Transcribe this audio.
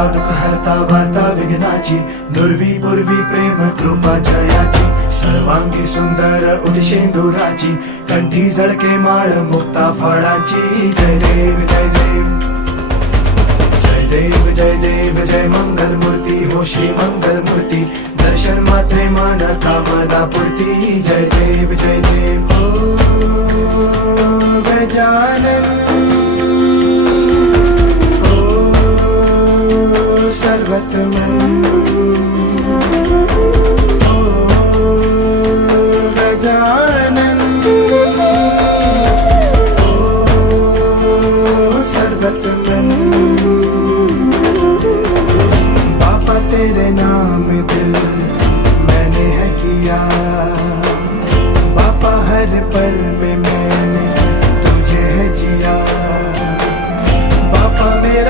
हरता दुःख हरता वार्ता विघ्नाची, दुर्वी पूर्वी प्रेम कृपा जयाची, सर्वांगी सुंदर उदिशेंदुराची, कंठी झळके माळ मुक्ता फळाची. जय देव जय देव जय देव जय देव जय मंगल मूर्ती हो श्री मंगल मूर्ती, दर्शन मात्रे मन कामना पूर्ती. जय देव जय देव हो गजानन हो सर्वतमन.